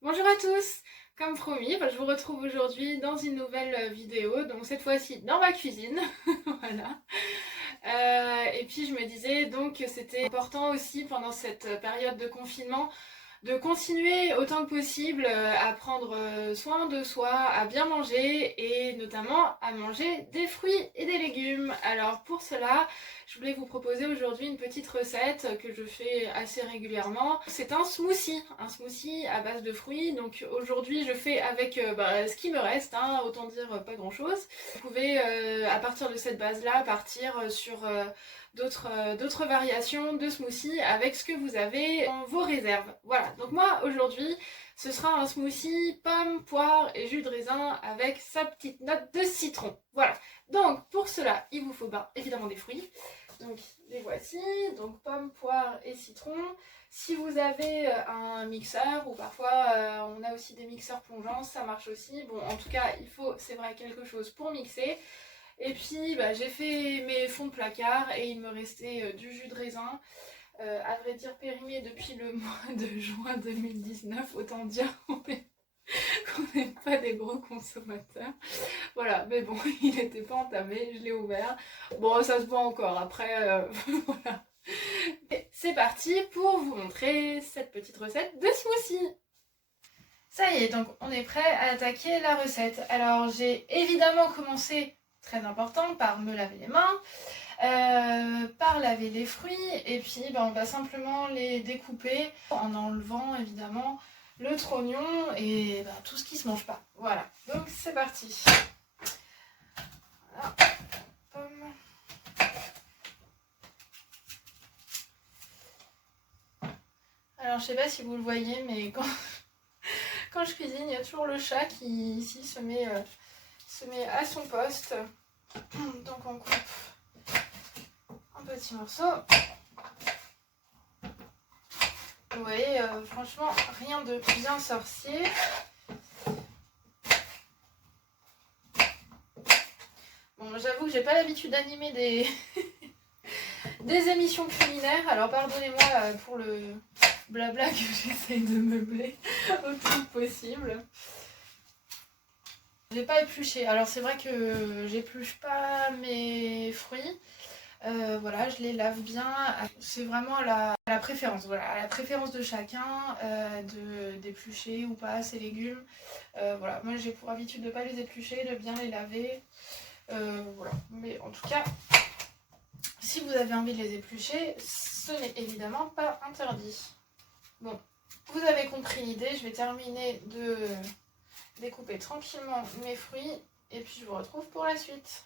Bonjour à tous. Comme promis, je vous retrouve aujourd'hui dans une nouvelle vidéo, donc cette fois-ci dans ma cuisine. Voilà. Et puis je me disais donc que c'était important aussi pendant cette période de confinement de continuer autant que possible à prendre soin de soi, à bien manger et notamment à manger des fruits et des légumes. Alors pour cela, je voulais vous proposer aujourd'hui une petite recette que je fais assez régulièrement. C'est un smoothie à base de fruits. Donc aujourd'hui je fais avec ce qui me reste, hein, autant dire pas grand chose. Vous pouvez à partir de cette base là partir sur d'autres variations de smoothie avec ce que vous avez dans vos réserves. Voilà, donc moi aujourd'hui ce sera un smoothie pomme, poire et jus de raisin avec sa petite note de citron. Voilà, donc pour cela il vous faut évidemment des fruits. Donc les voici, donc pomme, poire et citron. Si vous avez un mixeur ou parfois on a aussi des mixeurs plongeants, ça marche aussi. Bon, en tout cas, il faut, c'est vrai, quelque chose pour mixer. Et puis j'ai fait mes fonds de placard et il me restait du jus de raisin, à vrai dire périmé depuis le mois de juin 2019, autant dire qu'on n'est pas des gros consommateurs. Voilà, mais bon, il n'était pas entamé, je l'ai ouvert. Bon, ça se voit encore, après, voilà. Et c'est parti pour vous montrer cette petite recette de smoothie. Ça y est, donc on est prêt à attaquer la recette. Alors j'ai évidemment commencé, très important, par me laver les mains, par laver les fruits, et puis on va simplement les découper en enlevant évidemment le trognon et tout ce qui se mange pas. Voilà, donc c'est parti. Voilà. Pomme. Alors je sais pas si vous le voyez, mais quand je cuisine, il y a toujours le chat qui ici se met à son poste. Donc on coupe un petit morceau. Vous voyez, franchement, rien de bien sorcier. Bon, j'avoue que j'ai pas l'habitude d'animer des émissions culinaires, alors pardonnez-moi pour le blabla que j'essaye de meubler autant que possible. J'ai pas épluché, alors c'est vrai que j'épluche pas mes fruits. Voilà, je les lave bien. C'est vraiment à la préférence, voilà, à la préférence de chacun d'éplucher ou pas ces légumes. Voilà, moi j'ai pour habitude de ne pas les éplucher, de bien les laver. Voilà, mais en tout cas, si vous avez envie de les éplucher, ce n'est évidemment pas interdit. Bon, vous avez compris l'idée, je vais terminer de découper tranquillement mes fruits et puis je vous retrouve pour la suite.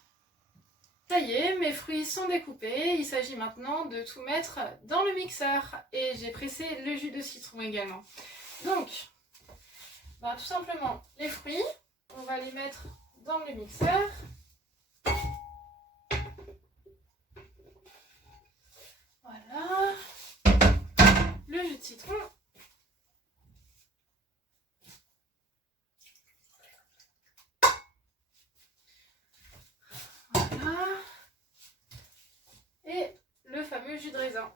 Ça y est, mes fruits sont découpés, il s'agit maintenant de tout mettre dans le mixeur et j'ai pressé le jus de citron également. Donc, tout simplement les fruits, on va les mettre dans le mixeur. Voilà, le jus de citron. Voilà. Et le fameux jus de raisin.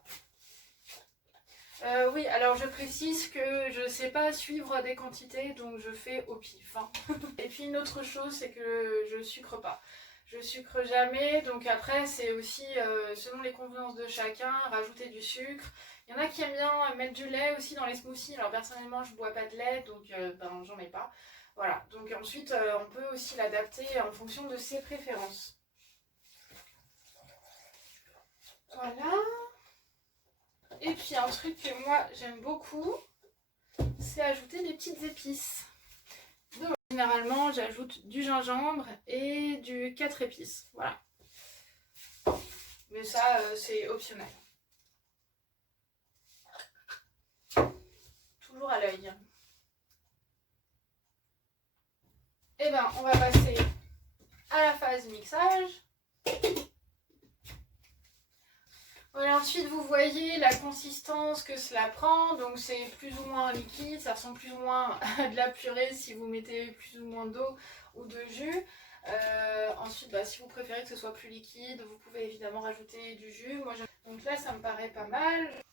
Oui, alors je précise que je ne sais pas suivre des quantités, donc je fais au pif. Hein. Et puis une autre chose, c'est que je sucre pas. Je sucre jamais, donc après c'est aussi selon les convenances de chacun, rajouter du sucre. Il y en a qui aiment bien mettre du lait aussi dans les smoothies, alors personnellement je bois pas de lait, donc j'en mets pas. Voilà, donc ensuite on peut aussi l'adapter en fonction de ses préférences. Voilà. Et puis un truc que moi j'aime beaucoup, c'est ajouter des petites épices. Donc, généralement j'ajoute du gingembre et du 4 épices. Voilà. Mais ça c'est optionnel. Toujours à l'œil. Et on va passer à la phase mixage. Voilà, ensuite vous voyez la consistance que cela prend, donc c'est plus ou moins liquide, ça ressemble plus ou moins à de la purée si vous mettez plus ou moins d'eau ou de jus. Ensuite, si vous préférez que ce soit plus liquide, vous pouvez évidemment rajouter du jus. Donc là, ça me paraît pas mal.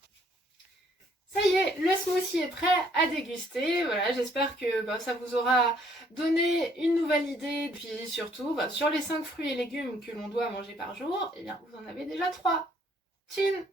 Ça y est, le smoothie est prêt à déguster. Voilà, j'espère que ça vous aura donné une nouvelle idée. Puis surtout, sur les 5 fruits et légumes que l'on doit manger par jour, eh bien vous en avez déjà 3. Chin!